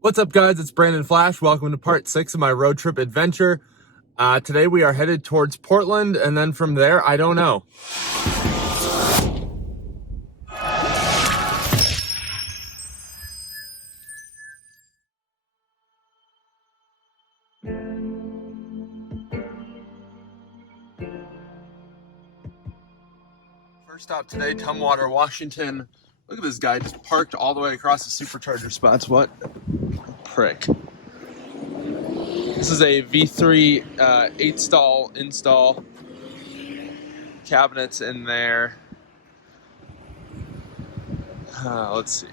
What's up, guys? It's Brandon Flash. Welcome to part 6 of my road trip adventure. Today we are headed towards Portland, and then from there, I don't know. First stop today, Tumwater, Washington. Look at this guy just parked all the way across the Supercharger spots. What prick. This is a V3 8-stall install. Cabinets in there. Let's see.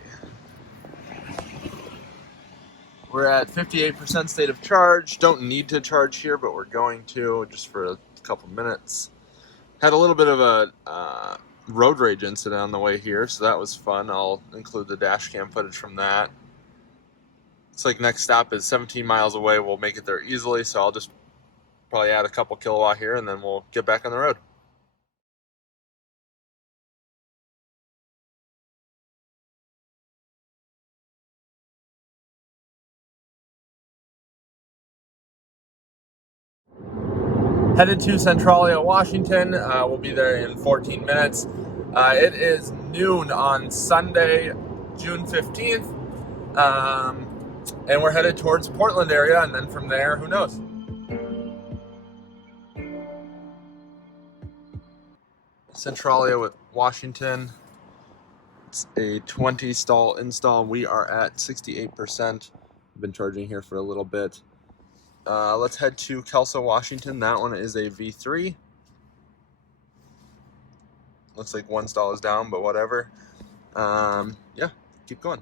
We're at 58% state of charge. Don't need to charge here, but we're going to just for a couple minutes. Had a little bit of a road rage incident on the way here, so that was fun. I'll include the dash cam footage from that. It's like next stop is 17 miles away. We'll make it there easily, so I'll just probably add a couple kilowatt here, and then we'll get back on the road. Headed to Centralia, Washington. We'll be there in 14 minutes. It is noon on Sunday, June 15th. And we're headed towards Portland area, and then from there, who knows? Centralia with Washington. It's a 20 stall install. We are at 68%. I've been charging here for a little bit. Let's head to Kelso, Washington. That one is a V3. Looks like one stall is down, but whatever. Yeah, keep going.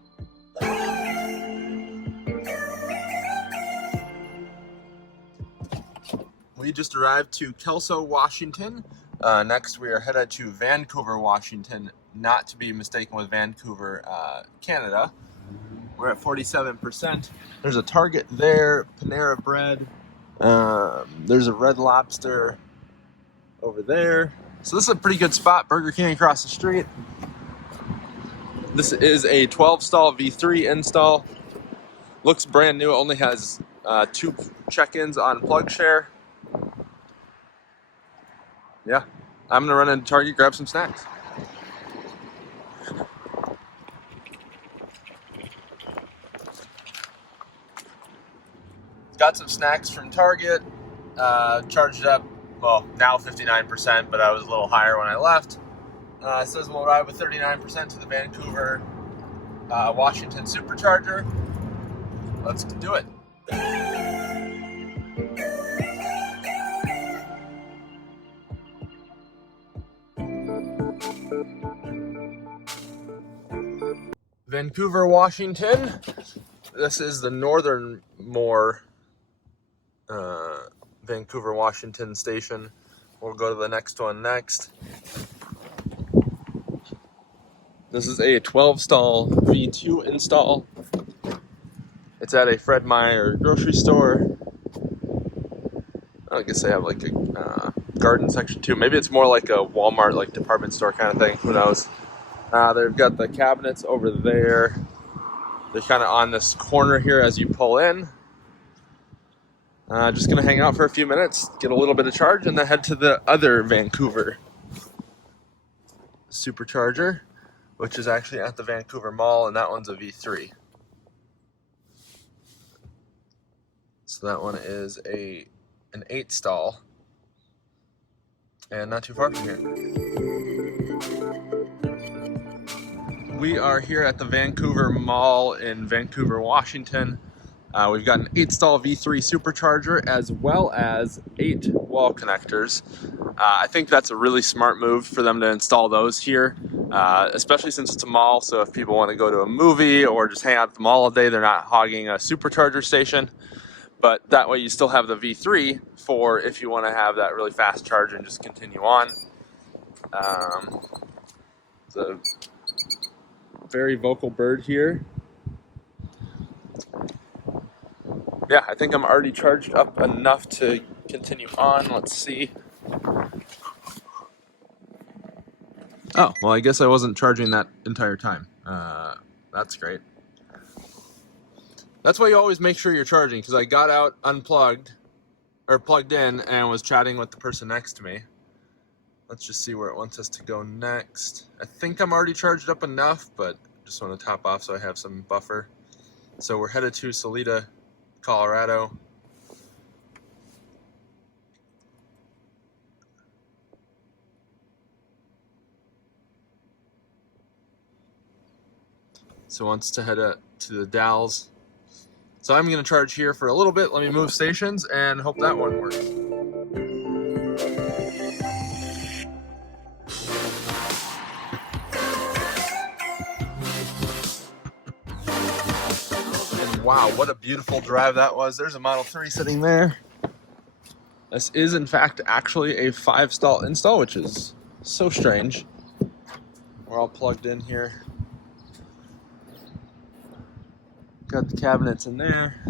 We just arrived to Kelso, Washington. Next, we are headed to Vancouver, Washington, not to be mistaken with Vancouver, Canada. We're at 47%. There's a Target there, Panera Bread. There's a Red Lobster over there. So this is a pretty good spot. Burger King across the street. This is a 12-stall V3 install. Looks brand new. Only has 2 check-ins on PlugShare. Yeah, I'm gonna run into Target, grab some snacks. Got some snacks from Target. Charged up, well, now 59%, but I was a little higher when I left. It says we'll arrive with 39% to the Vancouver, Washington Supercharger. Let's do it. Vancouver, Washington. This is the northernmost Vancouver, Washington station. We'll go to the next one next. This is a 12-stall V2 install. It's at a Fred Meyer grocery store. I guess they have like a garden section too. Maybe it's more like a Walmart, like department store kind of thing. Who knows? They've got the cabinets over there. They're kind of on this corner here as you pull in. Just going to hang out for a few minutes, get a little bit of charge, and then head to the other Vancouver Supercharger, which is actually at the Vancouver Mall, and that one's a V3. So that one is an 8-stall, and not too far from here. We are here at the Vancouver Mall in Vancouver, Washington. We've got an 8-stall V3 Supercharger as well as 8 wall connectors. I think that's a really smart move for them to install those here, especially since it's a mall. So if people want to go to a movie or just hang out at the mall all day, they're not hogging a Supercharger station. But that way you still have the V3 for if you want to have that really fast charge and just continue on. It's a very vocal bird here. Yeah, I think I'm already charged up enough to continue on. Let's see. Oh, well, I guess I wasn't charging that entire time. That's great. That's why you always make sure you're charging, because I got out unplugged, or plugged in, and was chatting with the person next to me. Let's just see where it wants us to go next. I think I'm already charged up enough, but just want to top off so I have some buffer. So we're headed to Salida, Colorado. So wants to head to the Dalles. So I'm going to charge here for a little bit. Let me move stations and hope that one works. And wow, what a beautiful drive that was. There's a Model 3 sitting there. This is in fact actually a 5-stall install, which is so strange. We're all plugged in here. Got the cabinets in there.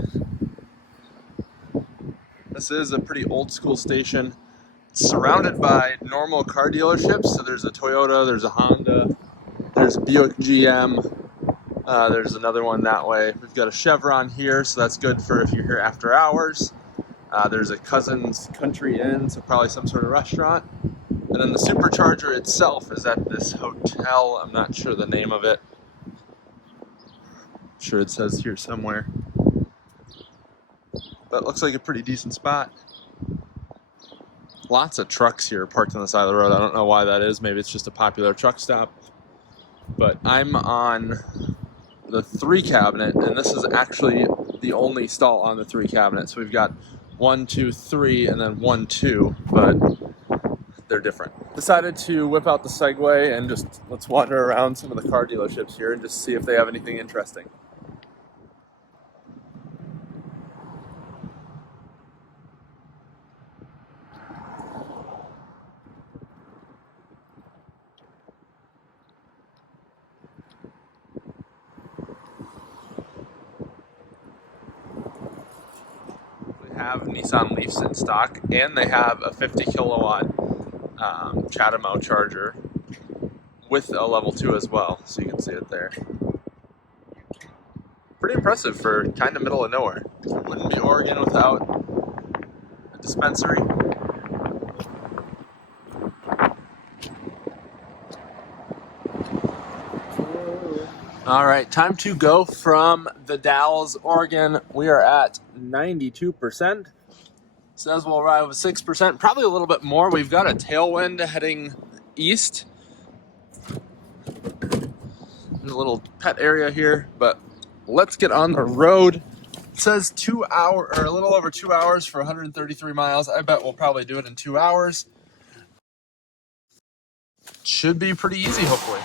This is a pretty old school station. It's surrounded by normal car dealerships. So there's a Toyota, there's a Honda, there's a Buick GM. There's another one that way. We've got a Chevron here, so that's good for if you're here after hours. There's a Cousin's Country Inn, so probably some sort of restaurant. And then the Supercharger itself is at this hotel. I'm not sure the name of it. Sure it says here somewhere, but it looks like a pretty decent spot. Lots of trucks here parked on the side of the road. I don't know why that is. Maybe it's just a popular truck stop. But I'm on the 3 cabinet, and this is actually the only stall on the 3 cabinet. So we've got 1, 2, 3, and then 1, 2, but they're different. Decided to whip out the Segway and just let's wander around some of the car dealerships here and just see if they have anything interesting. Have Nissan Leafs in stock, and they have a 50 kilowatt CHAdeMO charger with a level 2 as well, so you can see it there. Pretty impressive for kind of middle of nowhere. Wouldn't be Oregon without a dispensary. All right, time to go from the Dalles, Oregon. We are at 92%. Says we'll arrive with 6%, probably a little bit more. We've got a tailwind heading east. There's a little pet area here, but let's get on the road. It says 2 hours, or a little over 2 hours for 133 miles. I bet we'll probably do it in 2 hours. Should be pretty easy, hopefully.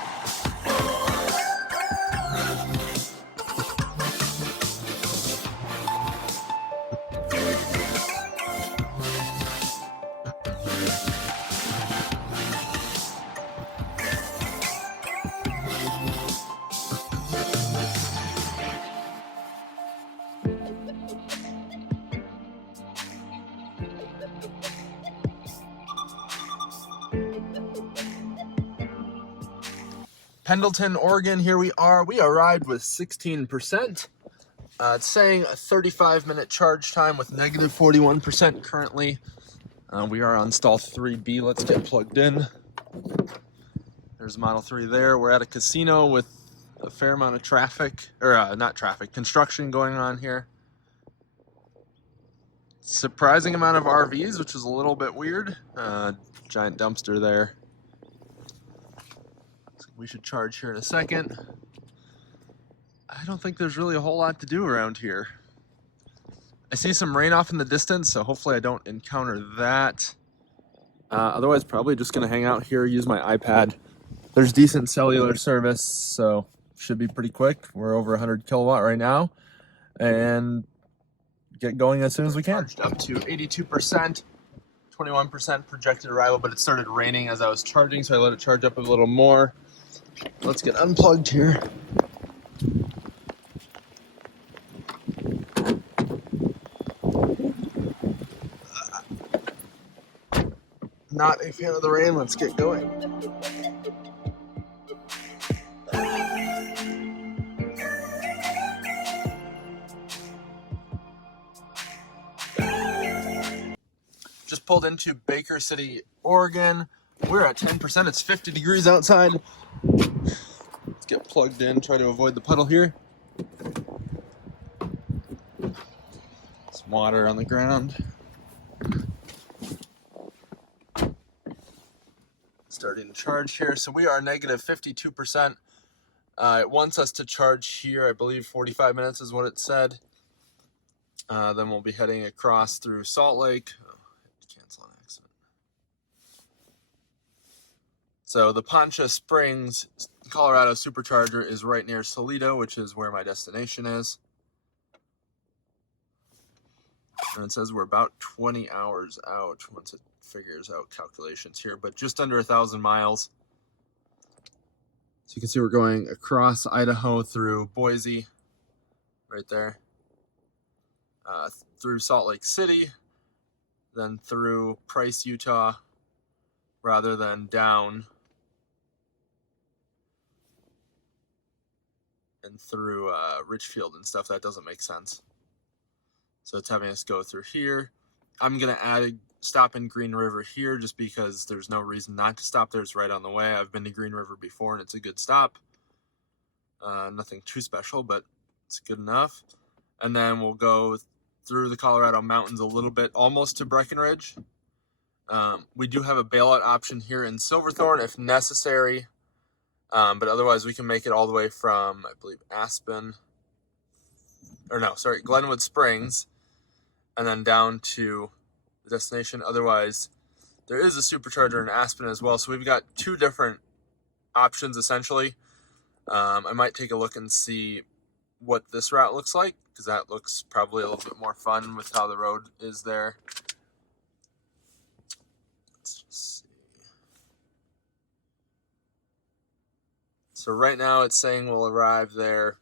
Pendleton, Oregon, here we are. We arrived with 16%. It's saying a 35-minute charge time with negative 41% currently. We are on stall 3B. Let's get plugged in. There's Model 3 there. We're at a casino with a fair amount of traffic, or not traffic, construction going on here. Surprising amount of RVs, which is a little bit weird. Giant dumpster there. We should charge here in a second. I don't think there's really a whole lot to do around here. I see some rain off in the distance, so hopefully I don't encounter that. Otherwise, probably just gonna hang out here, use my iPad. There's decent cellular service, so should be pretty quick. We're over 100 kilowatt right now, and get going as soon as we can. Charged up to 82%, 21% projected arrival, but it started raining as I was charging, so I let it charge up a little more. Let's get unplugged here. Not a fan of the rain. Let's get going. just pulled into Baker City, Oregon. We're at 10%. It's 50 degrees outside. Let's get plugged in, try to avoid the puddle here. Some water on the ground. Starting to charge here. So we are negative 52%. It wants us to charge here, I believe 45 minutes is what it said. Then we'll be heading across through Salt Lake. Oh, cancel an accident. So the Poncha Springs, Colorado Supercharger is right near Salida, which is where my destination is. And it says we're about 20 hours out once it figures out calculations here, but just under 1,000 miles. So you can see we're going across Idaho through Boise, right there, through Salt Lake City, then through Price, Utah, rather than down and through Richfield and stuff. That doesn't make sense. So it's having us go through here. I'm going to add a stop in Green River here just because there's no reason not to stop there. It's right on the way. I've been to Green River before and it's a good stop. Nothing too special, but it's good enough. And then we'll go through the Colorado mountains a little bit, almost to Breckenridge. We do have a bailout option here in Silverthorne if necessary. But otherwise we can make it all the way from, I believe, Glenwood Springs, and then down to the destination. Otherwise, there is a supercharger in Aspen as well. So we've got two different options essentially. I might take a look and see what this route looks like, because that looks probably a little bit more fun with how the road is there. Let's just see. So right now it's saying we'll arrive there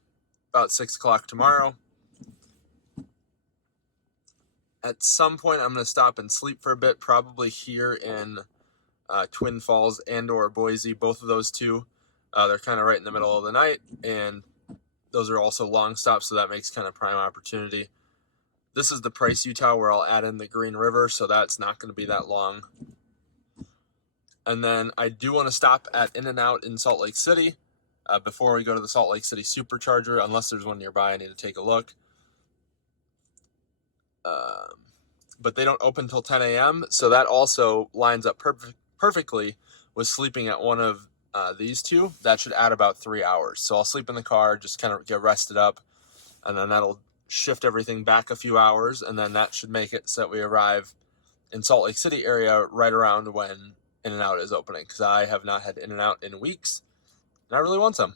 about 6 o'clock tomorrow. At some point, I'm going to stop and sleep for a bit, probably here in Twin Falls and or Boise, both of those two. They're kind of right in the middle of the night, and those are also long stops, so that makes kind of prime opportunity. This is the Price, Utah, where I'll add in the Green River, so that's not going to be that long. And then I do want to stop at In-N-Out in Salt Lake City before we go to the Salt Lake City Supercharger, unless there's one nearby. I need to take a look. But they don't open till 10 a.m., so that also lines up perfectly with sleeping at one of these two. That should add about 3 hours. So I'll sleep in the car, just kind of get rested up, and then that'll shift everything back a few hours, and then that should make it so that we arrive in Salt Lake City area right around when In-N-Out is opening, because I have not had In-N-Out in weeks, and I really want some.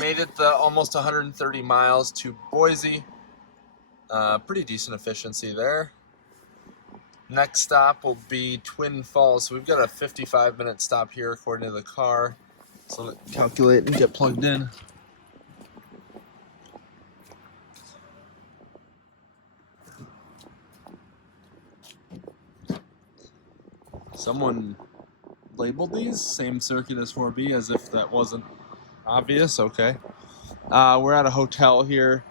Made it the almost 130 miles to Boise. Pretty decent efficiency there. Next stop will be Twin Falls. So we've got a 55-minute stop here according to the car. So let's calculate and get plugged in. Someone labeled these same circuit as 4B, as if that wasn't obvious. Okay. We're at a hotel here.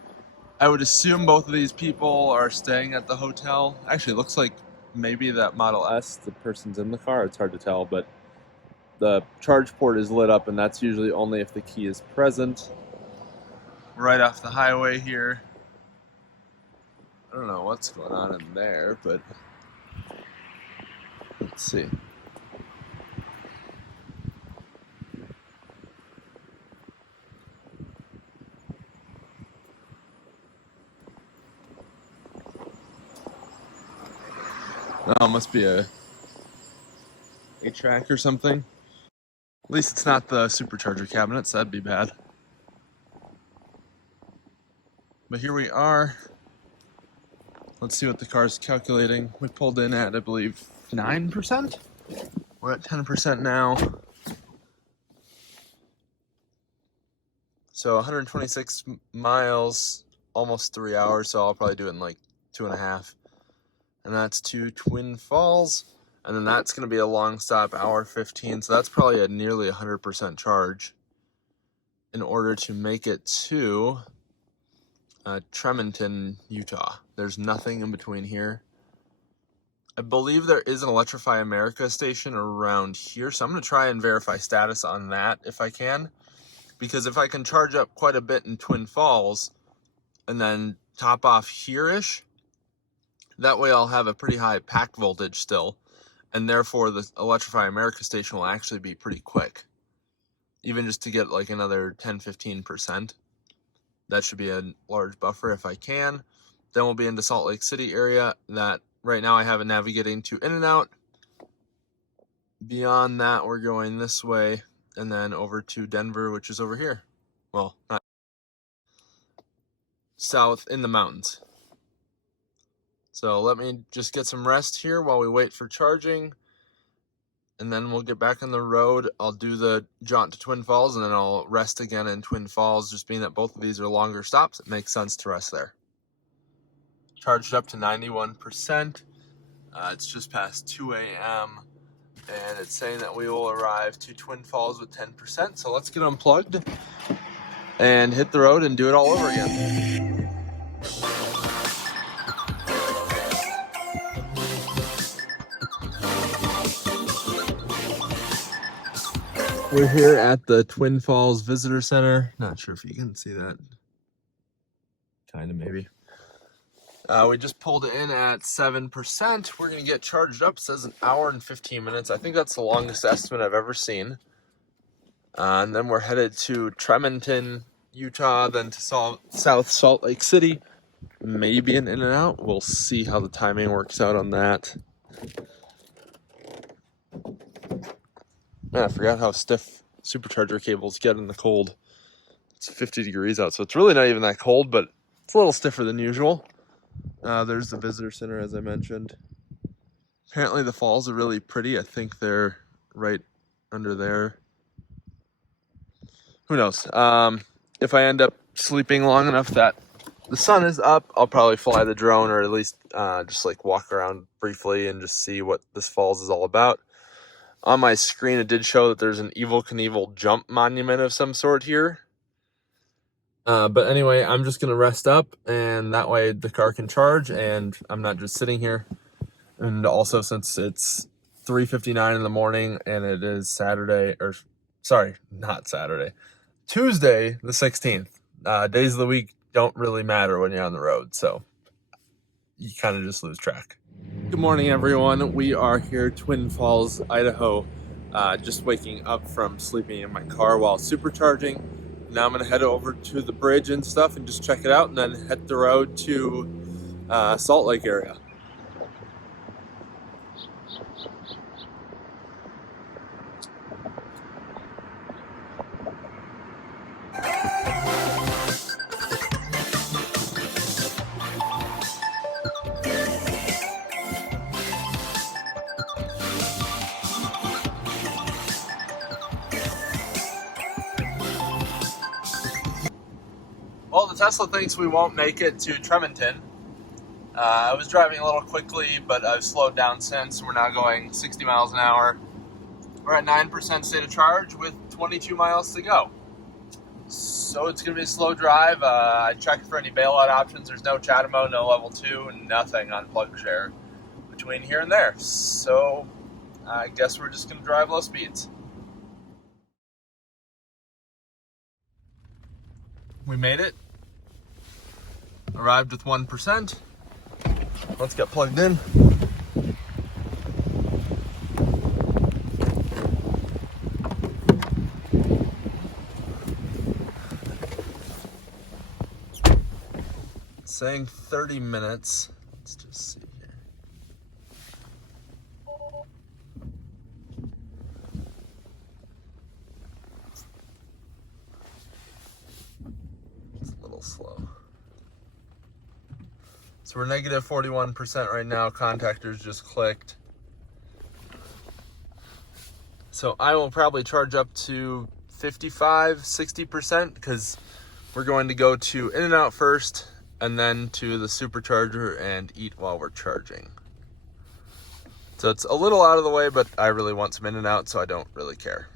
I would assume both of these people are staying at the hotel. Actually, it looks like maybe that Model S, the person's in the car. It's hard to tell, but the charge port is lit up, and that's usually only if the key is present. Right off the highway here. I don't know what's going on in there, but let's see. Oh, must be a track or something. At least it's not the supercharger cabinets. That'd be bad. But here we are. Let's see what the car's calculating. We pulled in at, I believe, 9%. We're at 10% now. So 126 miles, almost 3 hours. So I'll probably do it in like 2.5. and that's to Twin Falls, and then that's going to be a long stop, hour 15, so that's probably a nearly 100% charge in order to make it to Tremonton, Utah. There's nothing in between here. I believe there is an Electrify America station around here, so I'm going to try and verify status on that if I can, because if I can charge up quite a bit in Twin Falls and then top off here-ish, that way I'll have a pretty high pack voltage still, and therefore the Electrify America station will actually be pretty quick. Even just to get like another 10-15%. That should be a large buffer if I can. Then we'll be into Salt Lake City area that right now I have it navigating to in and out. Beyond that, we're going this way and then over to Denver, which is over here. Well, not south in the mountains. So let me just get some rest here while we wait for charging, and then we'll get back on the road. I'll do the jaunt to Twin Falls, and then I'll rest again in Twin Falls, just being that both of these are longer stops. It makes sense to rest there. Charged up to 91%. It's just past 2 a.m., and it's saying that we will arrive to Twin Falls with 10%. So let's get unplugged and hit the road and do it all over again. We're here at the Twin Falls Visitor Center. Not sure if you can see that. Kind of, maybe. We just pulled it in at 7%. We're going to get charged up. It says an hour and 15 minutes. I think that's the longest estimate I've ever seen. And then we're headed to Tremonton, Utah, then to South Salt Lake City. Maybe an in and out. We'll see how the timing works out on that. Man, I forgot how stiff supercharger cables get in the cold. It's 50 degrees out, so it's really not even that cold, but it's a little stiffer than usual. There's the visitor center, as I mentioned. Apparently the falls are really pretty. I think they're right under there. Who knows? If I end up sleeping long enough that the sun is up, I'll probably fly the drone, or at least just like walk around briefly and just see what this falls is all about. On my screen, it did show that there's an Evel Knievel jump monument of some sort here. But anyway, I'm just going to rest up, and that way the car can charge, and I'm not just sitting here. And also, since it's 3:59 in the morning, and it is Saturday, or sorry, not Saturday, Tuesday the 16th. Days of the week don't really matter when you're on the road, so you kind of just lose track. Good morning, everyone. We are here, Twin Falls, Idaho. Just waking up from sleeping in my car while supercharging. Now I'm going to head over to the bridge and stuff and just check it out, and then hit the road to Salt Lake area. Well, the Tesla thinks we won't make it to Tremonton. I was driving a little quickly, but I've slowed down since. We're now going 60 miles an hour. We're at 9% state of charge with 22 miles to go. So it's going to be a slow drive. I checked for any bailout options. There's no Chatamo, no level 2, and nothing on PlugShare between here and there. So I guess we're just going to drive low speeds. We made it. Arrived with 1%. Let's get plugged in. It's saying 30 minutes. Let's just see here. It's a little slow. So we're negative 41% right now. Contactors just clicked. So I will probably charge up to 55, 60% because we're going to go to In-N-Out first and then to the Supercharger and eat while we're charging. So it's a little out of the way, but I really want some in and out, so I don't really care.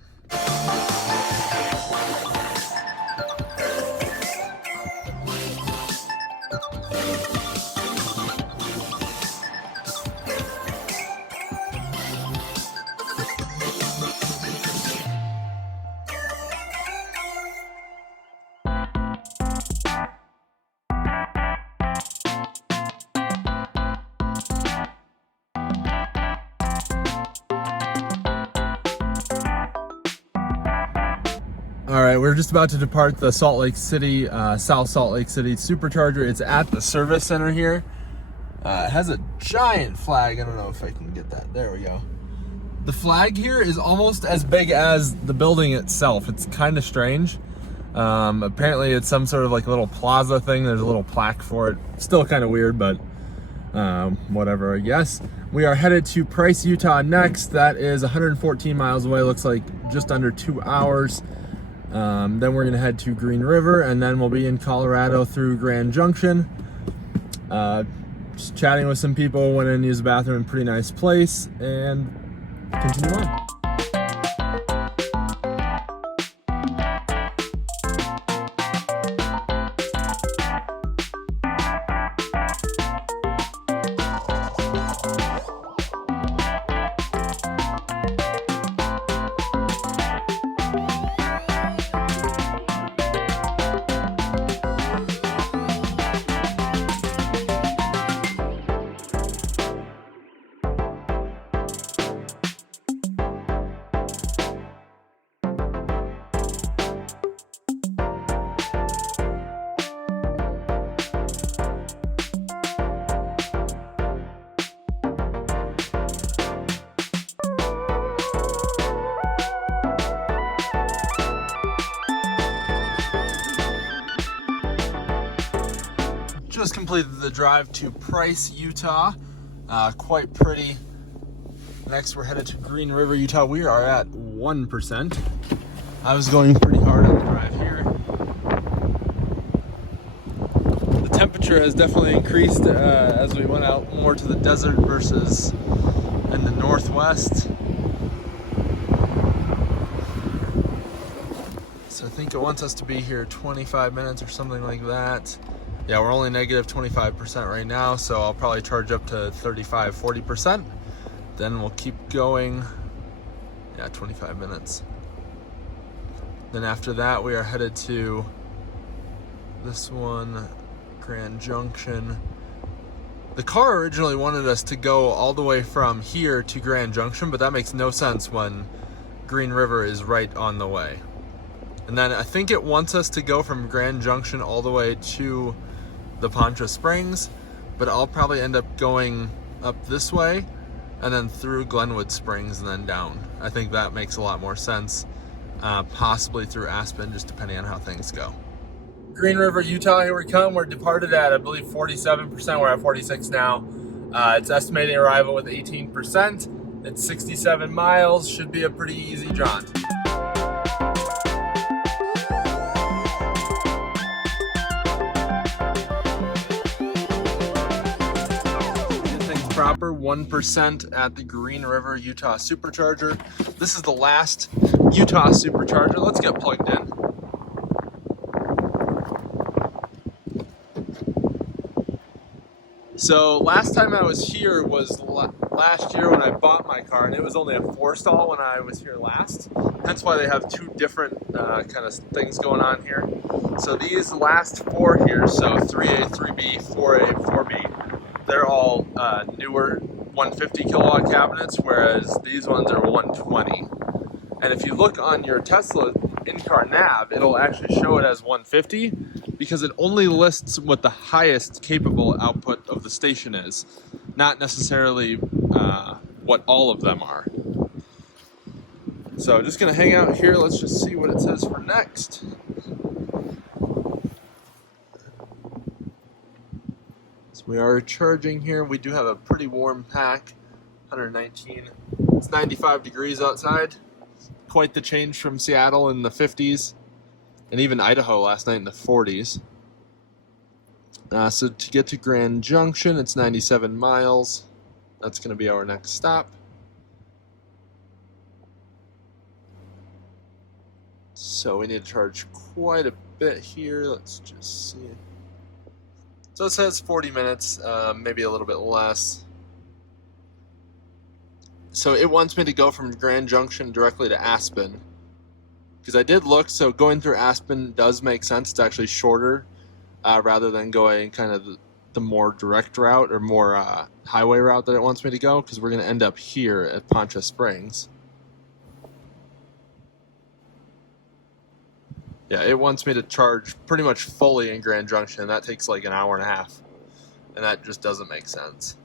All right, we're just about to depart the Salt Lake City, South Salt Lake City Supercharger. It's at the service center here. It has a giant flag. I don't know if I can get that. There we go. The flag here is almost as big as the building itself. It's kind of strange. Apparently it's some sort of like little plaza thing. There's a little plaque for it. Still kind of weird, but whatever, I guess. We are headed to Price, Utah next. That is 114 miles away. Looks like just under 2 hours. Then we're gonna head to Green River, and then we'll be in Colorado through Grand Junction. Just chatting with some people, went in and used the bathroom, pretty nice place, and continue on. Just completed the drive to Price, Utah. Quite pretty. Next, we're headed to Green River, Utah. We are at 1%. I was going pretty hard on the drive here. The temperature has definitely increased as we went out more to the desert versus in the northwest. So I think it wants us to be here 25 minutes or something like that. Yeah, we're only negative 25% right now, so I'll probably charge up to 35, 40%. Then we'll keep going. Yeah, 25 minutes. Then after that, we are headed to this one, Grand Junction. The car originally wanted us to go all the way from here to Grand Junction, but that makes no sense when Green River is right on the way. And then I think it wants us to go from Grand Junction all the way to the Poncha Springs, but I'll probably end up going up this way and then through Glenwood Springs and then down. I think that makes a lot more sense. Possibly through Aspen, just depending on how things go. Green River, Utah, here we come. We're departed at, I believe, 47%. We're at 46 now. It's estimating arrival with 18%. It's 67 miles. Should be a pretty easy jaunt. Proper 1% at the Green River, Utah Supercharger. This is the last Utah Supercharger. Let's get plugged in. So last time I was here was last year when I bought my car, and it was only a 4-stall when I was here last. Hence why they have two different kind of things going on here. So these last 4 here, so 3A, 3B, 4A, 4B, they're all newer 150 kilowatt cabinets, whereas these ones are 120. And if you look on your Tesla in-car nav, it'll actually show it as 150 because it only lists what the highest capable output of the station is, not necessarily what all of them are. So just gonna hang out here. Let's just see what it says for next. We are charging here. We do have a pretty warm pack, 119. It's 95 degrees outside. Quite the change from Seattle in the 50s, and even Idaho last night in the 40s. So to get to Grand Junction, it's 97 miles. That's going to be our next stop. So we need to charge quite a bit here. Let's just see. So it says 40 minutes, maybe a little bit less. So it wants me to go from Grand Junction directly to Aspen. Because I did look, so going through Aspen does make sense. It's actually shorter rather than going kind of the more direct route or more highway route that it wants me to go, because we're going to end up here at Poncha Springs. Yeah, it wants me to charge pretty much fully in Grand Junction, and that takes like an hour and a half. And that just doesn't make sense.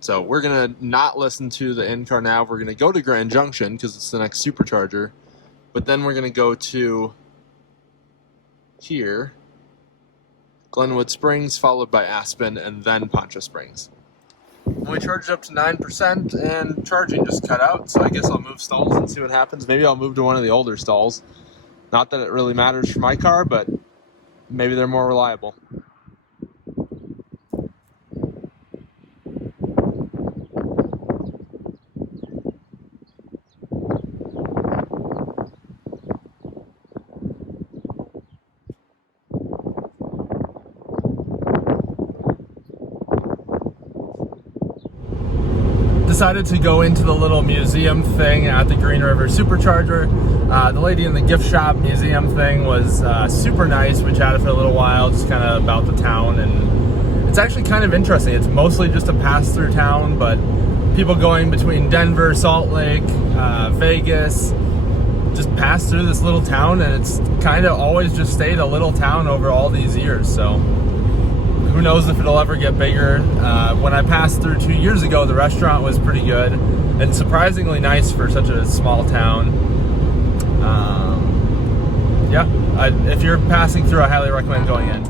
So we're going to not listen to the in-car nav. We're going to go to Grand Junction because it's the next Supercharger. But then we're going to go to here, Glenwood Springs, followed by Aspen, and then Poncha Springs. We charged up to 9%, and charging just cut out, so I guess I'll move stalls and see what happens. Maybe I'll move to one of the older stalls. Not that it really matters for my car, but maybe they're more reliable. Decided to go into the little museum thing at the Green River Supercharger. The lady in the gift shop museum thing was super nice. We chatted for a little while, just kind of about the town, and it's actually kind of interesting. It's mostly just a pass-through town, but people going between Denver, Salt Lake, Vegas, just pass through this little town, and it's kind of always just stayed a little town over all these years, so who knows if it'll ever get bigger. When I passed through 2 years ago, the restaurant was pretty good and surprisingly nice for such a small town. Yeah, if you're passing through, I highly recommend going in.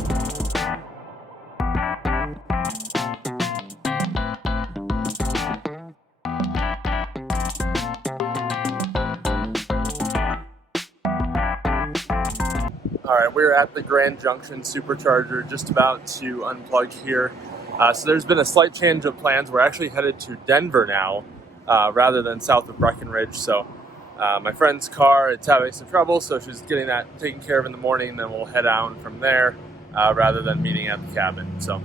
Alright, we're at the Grand Junction Supercharger, just about to unplug here. So there's been a slight change of plans. We're actually headed to Denver now, rather than south of Breckenridge. So my friend's car, it's having some trouble, so she's getting that taken care of in the morning, then we'll head down from there, rather than meeting at the cabin. So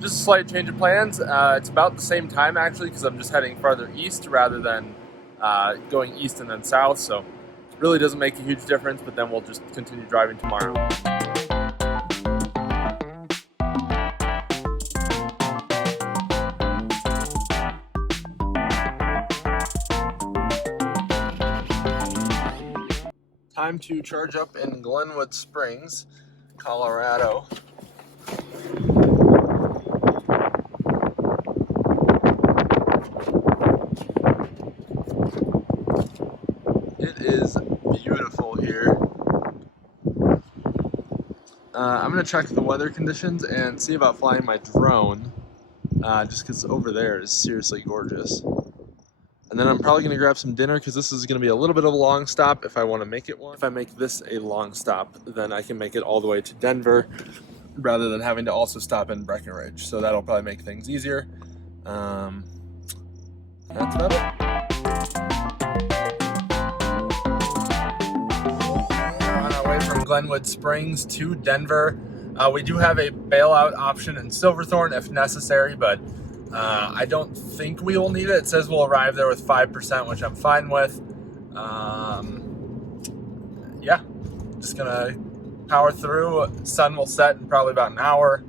just a slight change of plans. It's about the same time actually, because I'm just heading farther east rather than going east and then south. So really doesn't make a huge difference, but then we'll just continue driving tomorrow. Time to charge up in Glenwood Springs, Colorado. It is beautiful here. I'm going to check the weather conditions and see about flying my drone, just because over there is seriously gorgeous. And then I'm probably going to grab some dinner, because this is going to be a little bit of a long stop if I want to make it one. If I make this a long stop, then I can make it all the way to Denver rather than having to also stop in Breckenridge. So that'll probably make things easier. That's about it. From Glenwood Springs to Denver. We do have a bailout option in Silverthorne if necessary, but I don't think we will need it. It says we'll arrive there with 5%, which I'm fine with. Yeah, just gonna power through. Sun will set in probably about an hour,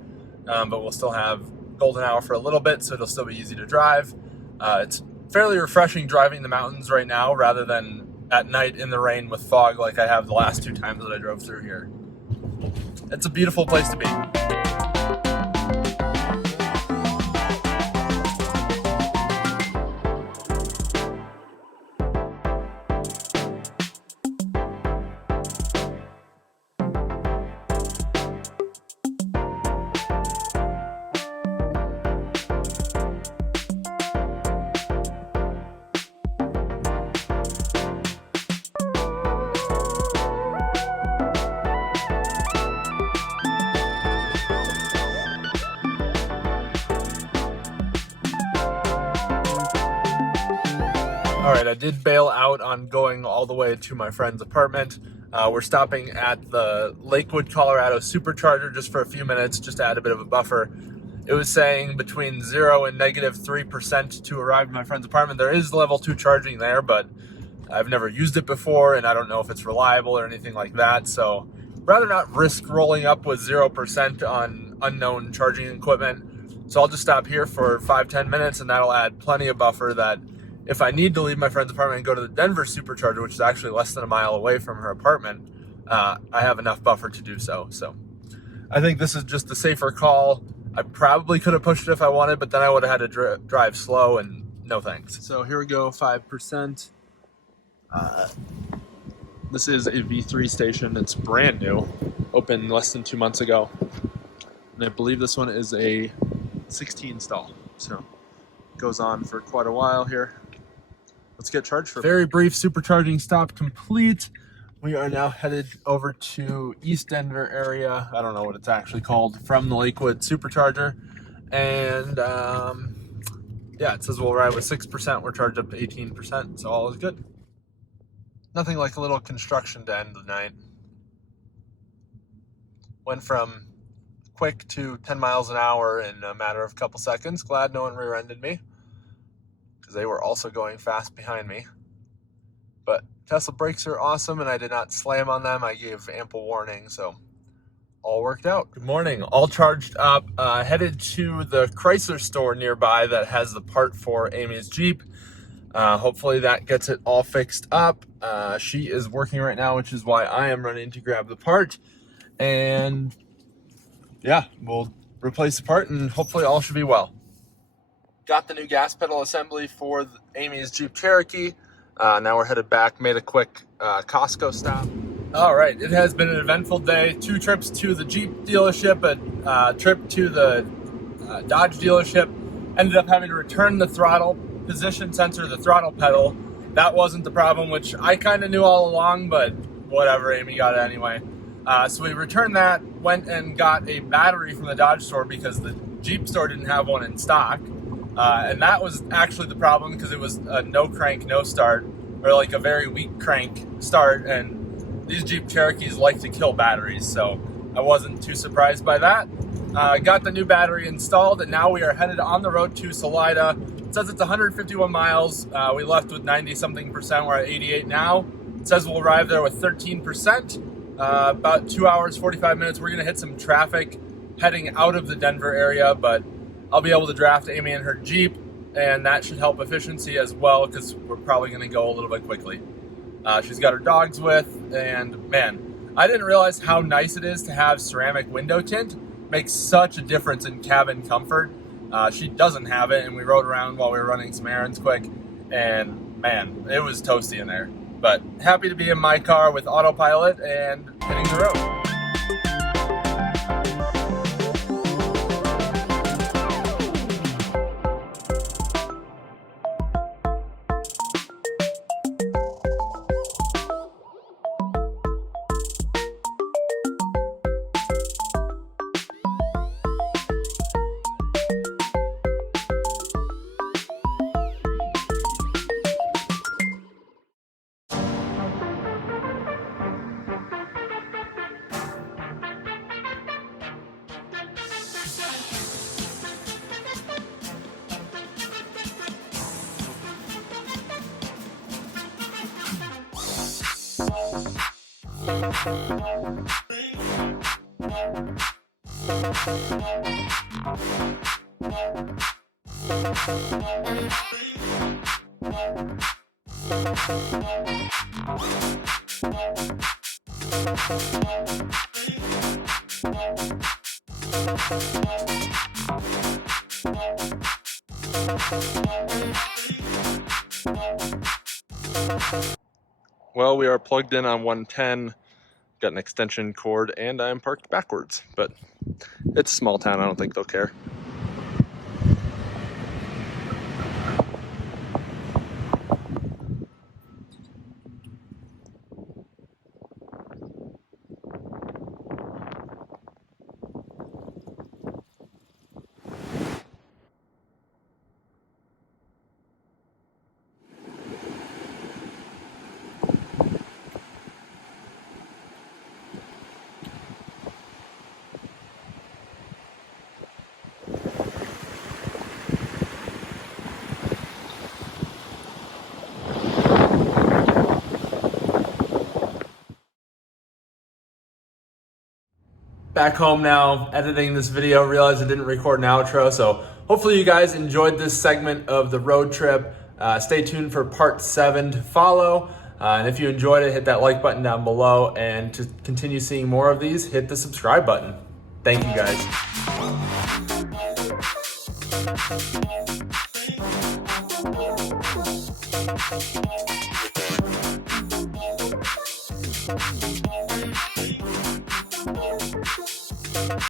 but we'll still have golden hour for a little bit, so it'll still be easy to drive. It's fairly refreshing driving the mountains right now rather than at night in the rain with fog like I have the last 2 times that I drove through here. It's a beautiful place to be. All right, I did bail out on going all the way to my friend's apartment. We're stopping at the Lakewood, Colorado Supercharger just for a few minutes, just to add a bit of a buffer. It was saying between 0 and -3% to arrive at my friend's apartment. There is level 2 charging there, but I've never used it before, and I don't know if it's reliable or anything like that. So rather not risk rolling up with 0% on unknown charging equipment. So I'll just stop here for 5-10 minutes, and that'll add plenty of buffer that if I need to leave my friend's apartment and go to the Denver Supercharger, which is actually less than a mile away from her apartment, I have enough buffer to do so. So I think this is just a safer call. I probably could have pushed it if I wanted, but then I would have had to drive slow, and no thanks. So here we go, 5%. This is a V3 station. It's brand new, opened less than 2 months ago. And I believe this one is a 16 stall. So it goes on for quite a while here. Let's get charged for very brief supercharging stop complete. We are now headed over to East Denver area. I don't know what it's actually called, from the Lakewood Supercharger. And yeah, it says we'll arrive with 6%. We're charged up to 18%, so all is good. Nothing like a little construction to end the night. Went from quick to 10 miles an hour in a matter of a couple seconds. Glad no one rear-ended me, because they were also going fast behind me. But Tesla brakes are awesome, and I did not slam on them. I gave ample warning, so all worked out. Good morning. All charged up. Headed to the Chrysler store nearby that has the part for Amy's Jeep. Hopefully that gets it all fixed up. She is working right now, which is why I am running to grab the part. And yeah, we'll replace the part, and hopefully all should be well. Got the new gas pedal assembly for Amy's Jeep Cherokee. Now we're headed back, made a quick Costco stop. All right, it has been an eventful day. 2 trips to the Jeep dealership, a trip to the Dodge dealership. Ended up having to return the throttle position sensor, the throttle pedal. That wasn't the problem, which I kind of knew all along, but whatever, Amy got it anyway. So we returned that, went and got a battery from the Dodge store because the Jeep store didn't have one in stock. And that was actually the problem, because it was a no crank, no start, or like a very weak crank start, and these Jeep Cherokees like to kill batteries, so I wasn't too surprised by that. Got the new battery installed, and now we are headed on the road to Salida. It says it's 151 miles. We left with 90-something%. We're at 88 now. It says we'll arrive there with 13%. About 2 hours, 45 minutes. We're going to hit some traffic heading out of the Denver area, but I'll be able to draft Amy in her Jeep, and that should help efficiency as well, because we're probably going to go a little bit quickly. She's got her dogs with, and man, I didn't realize how nice it is to have ceramic window tint. Makes such a difference in cabin comfort. She doesn't have it, and we rode around while we were running some errands quick, and man, it was toasty in there. But happy to be in my car with autopilot and hitting the road. Well, we are plugged in on 110, got an extension cord, and I'm parked backwards, but it's a small town, I don't think they'll care. back home now editing this video, realized I didn't record an outro, so hopefully you guys enjoyed this segment of the road trip. Stay tuned for part 7 to follow. And if you enjoyed it, hit that like button down below. And to continue seeing more of these, hit the subscribe button. Thank you guys.